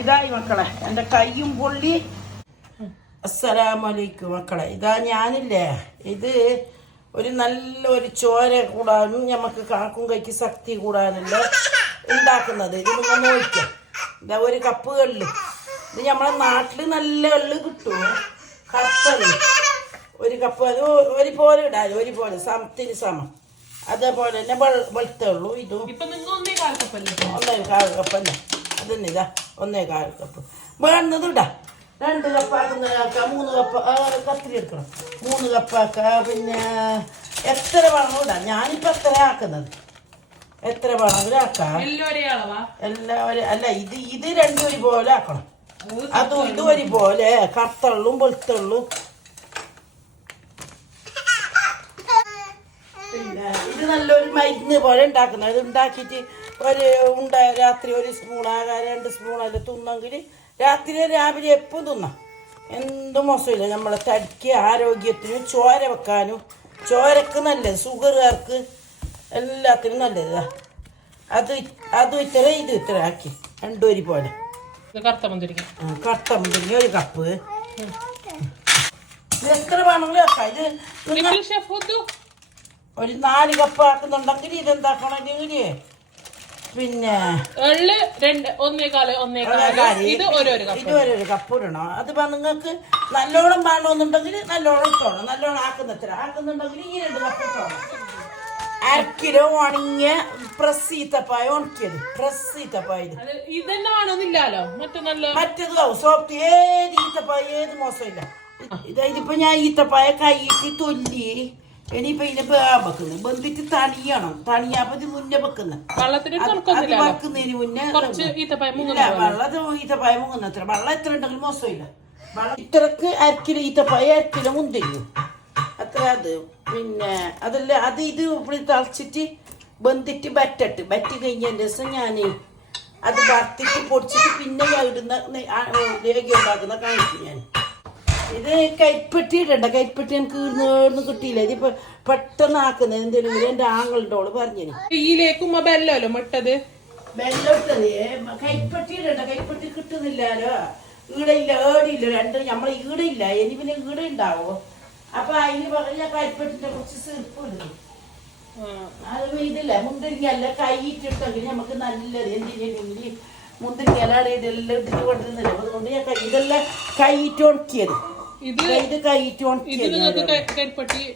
ഇതായി മക്കളെ എൻ്റെ കയ്യും പൊള്ളി. അസ്സലാമലൈക്കും മക്കളെ. ഇതാ ഞാനില്ലേ, ഇത് ഒരു നല്ലൊരു ചോര കൂടാനും നമുക്ക് കാക്കും കൈക്ക് ശക്തി കൂടാനല്ല ഉണ്ടാക്കുന്നത്. ഇത് നിങ്ങൾ നോക്കാം. ഇതാ ഒരു കപ്പ് എള്ള്. ഇത് നമ്മളെ നാട്ടിൽ നല്ല എള്ള് കിട്ടും, കറുത്തള്ള്. ഒരു കപ്പ് അത് ഒരുപോലെ ഇടാൻ, ഒരുപോലെ സമത്തിന് സമം. അതേപോലെ തന്നെ വെളുത്തുള്ളൂ. ഇതും 1.25 കപ്പല്ല. അതന്നെ ഇതാ 1.25 കപ്പ് വേണ്ടത് ഇടാ. 2 കപ്പാക്കുന്നതാക്കാം, 3 കപ്പ് കത്തിരി എടുക്കണം, 3 കപ്പാക്ക. പിന്നെ എത്ര വേണം ഇടാം. ഞാനിപ്പോൾ എത്ര ആക്കുന്നത്, എത്ര വേണമെങ്കിലും ആക്കാം. എല്ലാവരും അല്ല, ഇത് രണ്ടും ഒരുപോലെ ആക്കണം. അതും ഇതും ഒരുപോലെ, കറുത്തള്ളും വെളുത്തുള്ളും. പിന്നെ ഇത് നല്ലൊരു മരുന്ന് പോലെ ഉണ്ടാക്കുന്നത്. ഇത് ഉണ്ടാക്കിയിട്ട് രാത്രി 1 സ്പൂൺ 2 സ്പൂൺ അല്ല തിന്നെങ്കിൽ രാത്രി രാവിലെ എപ്പോൾ തിന്നാം. എന്ത് മോശമില്ല. നമ്മളെ തടിക്ക് ആരോഗ്യത്തിനും ചോര വെക്കാനും, ചോരക്ക് നല്ലത്, ഷുഗറുകാർക്ക് എല്ലാത്തിനും നല്ലത്. അതും ഇത്ര ഇത് ഇത്ര ആക്കി രണ്ടും ഒരുപോലെ. കറുത്ത മുന്തിരിങ്ങ 1 കപ്പ്. ഇത് എത്ര വേണമെങ്കിലും ആക്കാം. ഇത് ഒരു 4 കപ്പ് ആക്കുന്നുണ്ടെങ്കിൽ ഇതെന്താക്കണം, ഇതിങ്ങനെ പിന്നെ ഇത് ഓരോരോ കപ്പ് ഇടണം. അതിപ്പോ നിങ്ങൾക്ക് നല്ലോണം വേണമെന്നുണ്ടെങ്കിൽ നല്ലോണം ഇട്ടോണം. നല്ലോണം ആക്കുന്നുണ്ടെങ്കിൽ ഈ 2 കപ്പ് ഇട്ടോണം. 1/2 കിലോ ഉണങ്ങിയ പ്രസ് ഈത്തപ്പായ ഉണക്കിയത്, പ്രസ് ഈത്തപ്പായ. മറ്റേതാവും സോഫ്റ്റ്. ഏത് ഈത്തപ്പായ ഏത് മോശമില്ല. ഇതിപ്പോ ഞാൻ ഈത്തപ്പായ കൈയിട്ട് തൊല്ലി ഇനിയിപ്പോ ഇതിനെ വെക്കുന്നത് വെന്തിട്ട് തണിയണം. തണിയാപ്പോ ഇത് മുന്നേ വെക്കുന്നത് വെക്കുന്നതിന് മുന്നേ വെള്ളം ഈത്തപ്പായ മുങ്ങുന്നത്ര വെള്ളം എത്ര ഉണ്ടെങ്കിലും മോശമില്ല. ഇത്രക്ക് 1/2 കിലോ ഈത്തപ്പായ 1/2 കിലോ മുന്തിരിയും അത്ര. അത് പിന്നെ അതല്ല, അത് ഇത് ഇവിടെ തളിച്ചിട്ട് വെന്തിട്ട് ബറ്റി കഴിഞ്ഞതിൻ്റെ ദിവസം ഞാൻ അത് വറുത്തിട്ട് പൊടിച്ചിട്ട് പിന്നെ ഇടുന്ന ലേഖ്യം ഉണ്ടാക്കുന്ന കാണിക്കും ഞാൻ. ഇത് കരിപ്പെട്ടി ഇടണ്ട. കരിപ്പെട്ടി എനിക്ക് ഇന്ന് കിട്ടിയില്ല. ഇതിപ്പോ പെട്ടെന്ന് ആക്കുന്നത് എന്തെങ്കിലും എൻ്റെ ആങ്ങളുടെ ഓള് പറഞ്ഞു. ബെല്ലം ഇട്ടത് കരിപ്പെട്ടി ഇടണ്ട. കരിപ്പെട്ടി കിട്ടുന്നില്ലല്ലോ. ഈട ഇല്ല, ഏടിയില്ല. 2 നമ്മളെ ഈട ഇല്ല. ഇനി പിന്നെ ഈട ഉണ്ടാവോ. അപ്പൊ അതിന് പകരം ഞാൻ കരിപ്പെട്ടിന്റെ കുറച്ച് സിർപ്പ് ഇടുന്നു. അത് ഇതില്ല മുന്തിരിങ്ങല്ല കൈയിട്ടിട്ടെങ്കിൽ നമുക്ക് നല്ലത്. എന്തിനെങ്കിൽ മുന്തിരിങ്ങലാണ് ഇതെല്ലാം ഇട്ടിട്ട് കൊണ്ടിരുന്നില്ല. അതുകൊണ്ട് ഞാൻ ഇതെല്ലാം കൈയിട്ട് ഉണക്കിയത്. ഇത് കൈയിട്ട് ഉണക്കിയത്.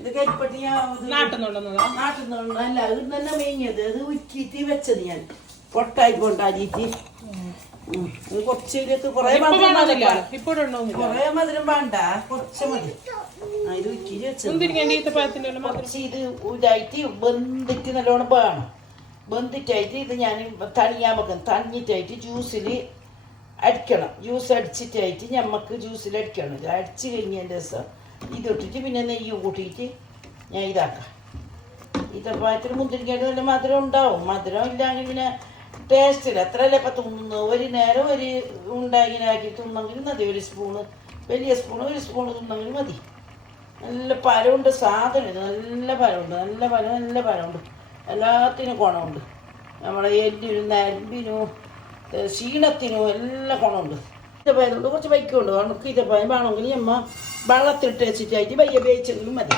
ഇത് കരിപ്പട്ടി നാട്ടുന്നുണ്ട്. അല്ല ഇത് തന്നെ മേഞ്ഞത്. അത് ഉറ്റിട്ട് വെച്ചത് ഞാൻ പൊട്ടായി കൊണ്ടാടിയിട്ട്. കുറച്ചിലേക്ക് കുറെ മധുരം വേണ്ട, കുറച്ച് മതി. ഇത് ഉറ്റിട്ട് വെച്ചത്. കുറച്ച് ഇത് ഇതായിട്ട് വെന്തിട്ട് നല്ലോണം വേണം. വെന്തിട്ടായിട്ട് ഇത് ഞാൻ തണിയാൻ വെക്കണം. തണിഞ്ഞിട്ടായിട്ട് ജ്യൂസിൽ അടിക്കണം. ജ്യൂസ് അടിച്ചിട്ടായിട്ട് ഞമ്മക്ക് ജ്യൂസിൽ അടിക്കണം. അടിച്ച് കഴിഞ്ഞതിൻ്റെ ദിവസം ഇതിട്ടിട്ട് പിന്നെ നെയ്യ് കൂട്ടിയിട്ട് ഞാൻ ഇതാക്കാം. ഈത്തപ്പായത്തിന് മുന്തിരിക്കായിട്ട് നല്ല മധുരം ഉണ്ടാവും. മധുരം ഇല്ലെങ്കിൽ പിന്നെ ടേസ്റ്റ് ഇല്ല. അത്രയല്ലേ ഇപ്പം തിന്നുന്നു. ഒരു നേരം ഒരു ഉണ്ടാക്കിനാക്കി തിന്നെങ്കിൽ മതി. 1 സ്പൂണ്, വലിയ സ്പൂണ് 1 സ്പൂണ് തിന്നെങ്കിൽ മതി. നല്ല പരമുണ്ട് സാധനം. ഇത് നല്ല പരമുണ്ട്, നല്ല പരമുണ്ട്. എല്ലാത്തിനും ഗുണമുണ്ട്. നമ്മുടെ എല്ലിനും നരമ്പിനും ക്ഷീണത്തിനും എല്ലാം ഗുണമുണ്ട്. ഈത്തപ്പായതുകൊണ്ട് കുറച്ച് വയ്ക്കുണ്ട്. നമുക്ക് ഈത്തപ്പായം വേണമെങ്കിൽ നമ്മ വെള്ളത്തിട്ട് വെച്ചിട്ടായിട്ട് വയ്യ വേവിച്ചെങ്കിലും മതി.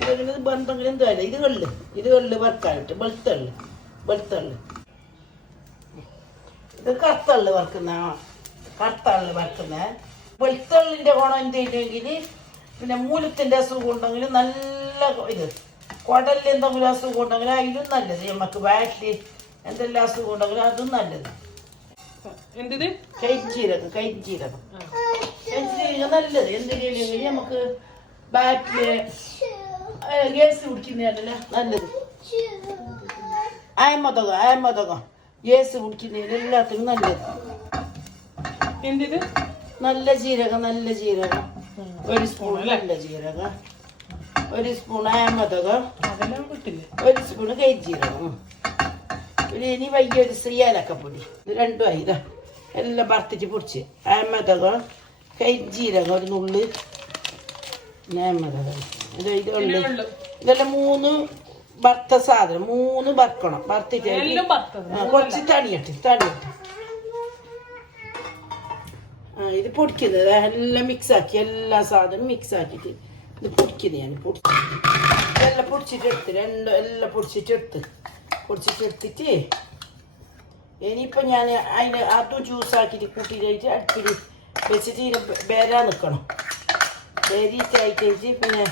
ഇതെങ്കിലും ബന്ധമെങ്കിലും എന്തല്ല. ഇത് കള്ള് വറുക്കാനിട്ട് വെളുത്തള്ള്. ഇത് കറുത്തള്ള് വറുക്കുന്ന വെളുത്തള്ളിൻ്റെ ഗുണം എന്തെങ്കിൽ പിന്നെ മൂലത്തിൻ്റെ അസുഖം ഉണ്ടെങ്കിൽ നല്ല ഇത്, കുടലിൽ എന്തെങ്കിലും അസുഖം ഉണ്ടെങ്കിൽ അതിലും നല്ലത്. നമുക്ക് വയറ്റിൽ എന്തെല്ലാം അസുഖം ഉണ്ടെങ്കിലും അതും നല്ലത്. കരിഞ്ജീരകം നല്ലത്. എന്തെങ്കിലും നമുക്ക് ബാറ്റില് ഗ്യാസ് കുടിക്കുന്നതല്ല നല്ലത്. അയമതകം ഗ്യാസ് കുടിക്കുന്നതിന് എല്ലാത്തിനും നല്ലത്. നല്ല ജീരകം 1 സ്പൂൺ നല്ല ജീരകം, 1 സ്പൂൺ അയമതകം, 1 സ്പൂൺ കരിഞ്ജീരകം. പിന്നെ ഇനി വയ്യൊരു ഏലക്കപ്പൊടി. ഇത് രണ്ടും ആയി. ഇതാ എല്ലാം വറുത്തിട്ട് പൊടിച്ച് അയമതകം, കരിഞ്ജീരകം 1 നുള്ള്, അയമതകം. ഇതെല്ലാം 3 വറുത്ത സാധനം. 3 വറുക്കണം. വറുത്തിട്ട് കുറച്ച് തണിയട്ടെ. ഇത് പൊടിക്കുന്നത് എല്ലാം മിക്സാക്കി എല്ലാ സാധനവും മിക്സാക്കിയിട്ട് ഇത് പൊടിക്കുന്നത് ഞാൻ എല്ലാം പൊടിച്ചിട്ടെടുത്ത് എല്ലാം പൊടിച്ചിട്ടെടുത്തിട്ട് ഇനിയിപ്പോൾ ഞാൻ അതിന് അതും ജ്യൂസാക്കിയിട്ട് കൂട്ടിയിട്ട് അടുപ്പിൽ വെച്ചിട്ട് ഇതിന് ബേരാൻ നിൽക്കണം. ബേരിയിട്ടായിട്ട് പിന്നെ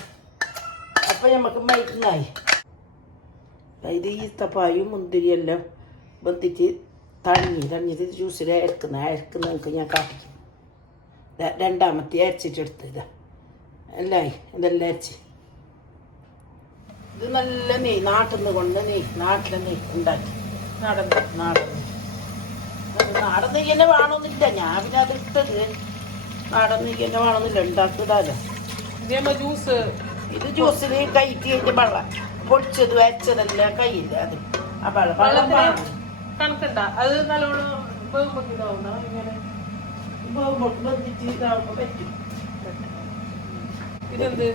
അപ്പം നമുക്ക് മരുന്നായി. ഇത് ഈത്തപ്പായും മുന്തിരിയെല്ലാം വെന്തിട്ട് തണിഞ്ഞിട്ട് ജ്യൂസിൽ അരക്കുന്നതൊക്കെ ഞാൻ കാട്ടിക്കും. രണ്ടാമത്തെ അരച്ചിട്ടെടുത്ത് ഇതാ എല്ലായി ഇതെല്ലാം അരച്ച് ഇത് നല്ല നെയ്യ് നാട്ടിൽ നാട്ടിലെ നെയ്യ് ഉണ്ടാക്കി നാടൻ നെയ്യ് തന്നെ വേണമെന്നില്ല. ഞാൻ പിന്നെ അത് ഇട്ടത് നാടൻ നെയ്യ് തന്നെ വേണമെന്നില്ല ഉണ്ടാക്കിടാലോ. ഇത് ജ്യൂസിൽ കയറ്റി കഴിഞ്ഞ് വെള്ളം പൊടിച്ചത് അരച്ചതെല്ലാം കയ്യില്ല അത് ആ വെള്ളം കണക്കണ്ട അത് നല്ലോണം പറ്റും. ഇതെന്ത്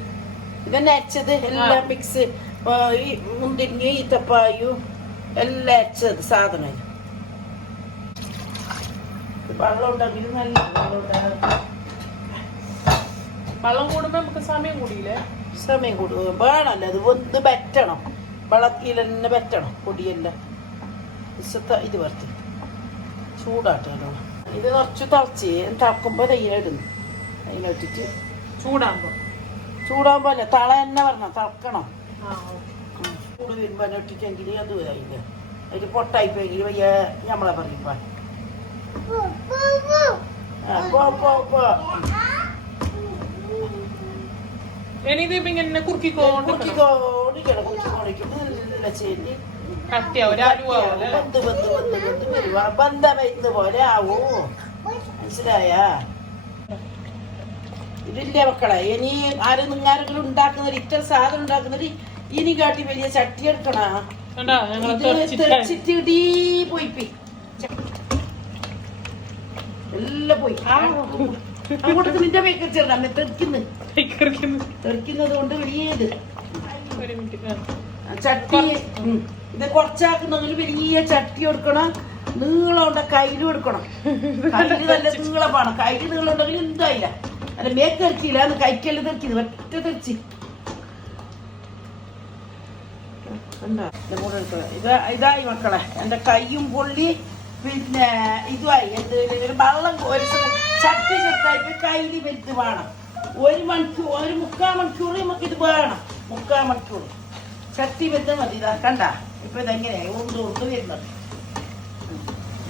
ഇതന്നെ അരച്ചത് എല്ലാം മിക്സ് ഈ മുന്തിരിങ്ങ ഈത്തപ്പായും എല്ലാം അരച്ചത് സാധനം. വെള്ളം ഉണ്ടെങ്കിലും നല്ല വെള്ളം കൂടുമ്പോ നമുക്ക് സമയം കൂടിയില്ലേ? സമയം കൂടുക വേണമല്ലോ. അത് ഒന്ന് പറ്റണം, വെള്ളത്തിൽ തന്നെ പറ്റണം പൊടിയെല്ലാം. ഇത് വറുത്ത് ചൂടാട്ടല്ലോ. ഇത് കുറച്ച് തിളച്ച് തിളക്കുമ്പോൾ തൈയിലിടുന്നു. അതിലിട്ടിട്ട് ചൂടാകുമ്പോൾ അല്ലേ തള തന്നെ പറഞ്ഞ തിളക്കണം. ചൂട് വരുമ്പോൾ ഇട്ടിട്ടെങ്കിൽ അത് ഇല്ല. അതിൽ പൊട്ടായി പോയെങ്കിൽ വയ്യ നമ്മളെ പറയുമ്പോ പോലെ ആവൂ. മനസ്സിലായ? ഇതില്ലേ മക്കളെ, ഇനി ആരെങ്കിലും ഉണ്ടാക്കുന്നവർ ഇത്ര സാധനം ഉണ്ടാക്കുന്നവർ ഇനി കാട്ടി വലിയ ചട്ടി എടുക്കണ. തെറിച്ചിട്ട് ഇടീ പോയി എല്ലാം പോയി. അങ്ങോട്ട് നിന്റെ മേക്കർ ചേർന്ന തെറിക്കുന്നത് കൊണ്ട് വലിയത് ചട്ടി. ഇത് കുറച്ചാക്കുന്നെങ്കിൽ വലിയ ചട്ടി കൊടുക്കണം. നീളമുണ്ട കയ്യിലും എടുക്കണം. കയ്യില് നല്ല നീളം വേണം. കയ്യില് നീളം ഉണ്ടെങ്കിൽ എന്തായില്ല. അല്ല മേക്കെറിച്ചില്ല, അത് കൈക്കെല്ലാം തെറിക്കുന്നത് ഒറ്റ തെറിച്ച്. ഇതായി മക്കളെ എന്റെ കയ്യും പൊള്ളി. പിന്നെ ഇതുമായി എന്ത് വെള്ളം ഒരു ചട്ടി ചട്ടായി കയ്യിൽ വലുത് വേണം. 1 മണിക്കൂർ 1/4 മണിക്കൂർ നമുക്ക് ഇത് വേണം. 3/4 മണിക്കൂർ ചട്ടി വലുത് മതി. ഇതാ കണ്ട ഇപ്പൊ ഇതെങ്ങനെയാ ഉരുണ്ട് വരുന്നത്.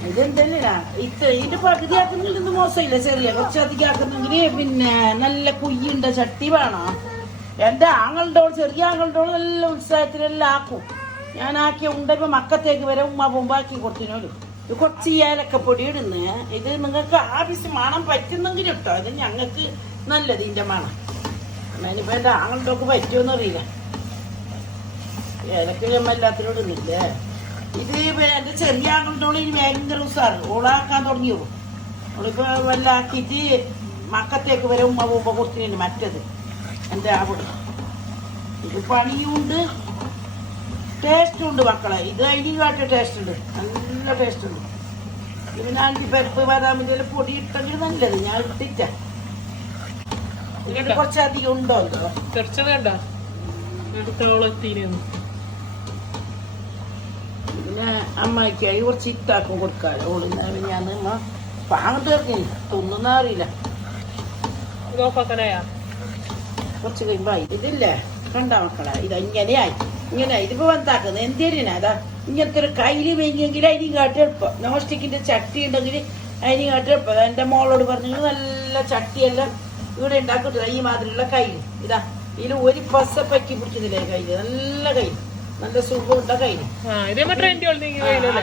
ഇതെന്തല്ല ഇതിന്റെ പകുതി ആക്കുന്നില്ലെന്ന് മോശമില്ല. ചെറിയ കുറച്ച് അധികം ആക്കുന്നെങ്കിൽ പിന്നെ നല്ല കുയ്യുണ്ട ചട്ടി വേണം. എന്റെ ആങ്ങളുണ്ടോൾ ചെറിയ ആങ്ങളുണ്ടോൾ നല്ല ഉത്സാഹത്തിനെല്ലാം ആക്കും. ഞാൻ ആക്കിയ ഉണ്ടപ്പോ മക്കത്തേക്ക് വരെ ഉമ്മ പൊമ്പാക്കി കൊടുത്തിനോലും. ഇത് കുറച്ച് ഏലക്കപ്പൊടി ഇടുന്ന. ഇത് നിങ്ങൾക്ക് ആവശ്യം മണം പറ്റുന്നെങ്കിൽ ഇട്ടോ. ഇത് ഞങ്ങൾക്ക് നല്ലത് ഇതിന്റെ മണം. ഞാനിപ്പോ എന്റെ ആങ്ങളുണ്ടോക്ക് പറ്റുമെന്ന് അറിയില്ല. ഏലക്ക ഞമ്മ എല്ലാത്തിനും ഇടുന്നില്ലേ. ഇത് എന്റെ ചെറിയ ആങ്ങളുണ്ടോള് ഇനി ഭയങ്കര ഉസാറ് ഓളാക്കാൻ തുടങ്ങിയോ. ഓളിപ്പോ വല്ല ആക്കിയിട്ട് മക്കത്തേക്ക് വരെ ഉമ്മ പോകുമ്പോ കൊടുത്തിന്. മറ്റത് എൻ്റെ അവിടെ ഇത് പണിയുണ്ട് ടേസ്റ്റും ഉണ്ട് മക്കളെ. ഇത് അതിനായിട്ട് ടേസ്റ്റ് ഉണ്ട്, നല്ല ടേസ്റ്റ് ഉണ്ട്. ഇത് ഞാൻ പരിപ്പ് ബദാമിൻ്റെ പൊടി ഇട്ടെങ്കിൽ നല്ലത്. ഞാൻ ഇട്ടിട്ട കുറച്ചധികം ഉണ്ടോ എന്തോ പിന്നെ അമ്മയ്ക്കായി കുറച്ച് ഇത്താക്കും കൊടുക്കാറ്. ഓടുന്ന ഞാൻ പാങ്ങ് തീർക്കിനി തിന്നുന്ന അറിയില്ല. കുറച്ച് കഴിയുമ്പോ ഇതില്ലേ കണ്ട മക്കളെ. ഇത് ഇങ്ങനെയായി ഇതിപ്പോ വന്നാക്കുന്നത് എന്തേരിനാ. അതാ ഇങ്ങനത്തെ ഒരു കയ്യില് വെങ്ങിയെങ്കിൽ അതിനും കാട്ടി എളുപ്പം. നോൺ സ്റ്റിക്കിന്റെ ചട്ടി ഉണ്ടെങ്കിൽ അതിനും കാട്ടി എളുപ്പം. എന്റെ മോളോട് പറഞ്ഞു നല്ല ചട്ടിയെല്ലാം ഇവിടെ ഉണ്ടാക്കിട്ടില്ല. ഈ മാതിരിയുള്ള കയ്യിൽ ഇതാ ഇതിൽ ഒരു പസ പറ്റി പിടിക്കുന്നില്ലേ കയ്യില്. നല്ല കയ്യിൽ നല്ല സുഖമുണ്ട കയ്യിൽ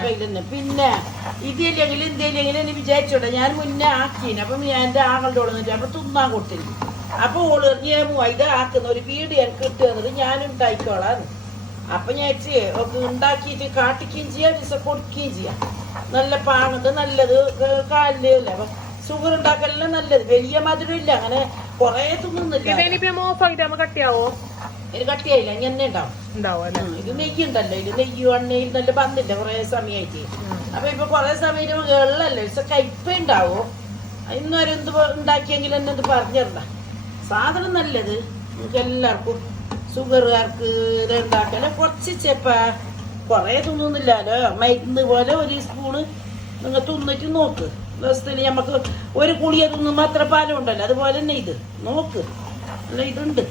കയ്യിൽ തന്നെ. പിന്നെ ഇതില്ലെങ്കിൽ എന്തേലെങ്കിലും എനിക്ക് വിചാരിച്ചോട്ടെ. ഞാൻ മുന്നേ ആക്കീന്. അപ്പം ഞാൻ എന്റെ ആങ്ങളുടെ ഓടുന്നിട്ട് അപ്പൊ തിന്നാൻ കൊടുത്തിരുന്നു. അപ്പൊ ഓള് ഇത് ആക്കുന്ന ഒരു വീട് എനിക്ക് കിട്ടുന്നത് ഞാനും ഉണ്ടായിക്കോളാന്ന്. അപ്പൊ ഞാൻ ഒക്കെ ഉണ്ടാക്കിയിട്ട് കാട്ടിക്കുകയും ചെയ്യാം, ദിവസം കൊടുക്കുകയും ചെയ്യാം. നല്ല പാങ്ങത് നല്ലത് കാലില് അല്ലേ. അപ്പൊ ഷുഗർ ഉണ്ടാക്കലെല്ലാം നല്ലത്. വലിയ മധുരം ഇല്ല, അങ്ങനെ കൊറേ തിന്നുന്നില്ല. ഇത് കട്ടിയായില്ല, ഇങ്ങനെ ഉണ്ടാവും. ഇത് നെയ്യുണ്ടല്ലോ. ഇത് നെയ്യും എണ്ണയും നല്ല ബന്ധില്ല കുറെ സമയമായിട്ട്. അപ്പൊ ഇപ്പൊ കൊറേ സമയം വെള്ളല്ലേ കയ്പ ഉണ്ടാവോ. ഇന്നൊരു എന്ത് ഉണ്ടാക്കിയെങ്കിൽ എന്നെ ഇത് പറഞ്ഞിരണ്ട. സാധനം നല്ലത്, നിങ്ങൾക്ക് എല്ലാവർക്കും ഷുഗറുകാർക്ക് ഉണ്ടാക്കല കുറച്ച് ചെപ്പ കുറേ തിന്നൊന്നുമില്ലല്ലോ. മരുന്ന് പോലെ ഒരു സ്പൂണ് നിങ്ങൾ തിന്നിട്ട് നോക്ക്. ദിവസത്തിന് നമുക്ക് ഒരു കുളിയ തിന്നുമ്പോൾ അത്ര പാലം ഉണ്ടല്ലോ, അതുപോലെ തന്നെ ഇത് നോക്ക്. അല്ല ഇതുണ്ട്.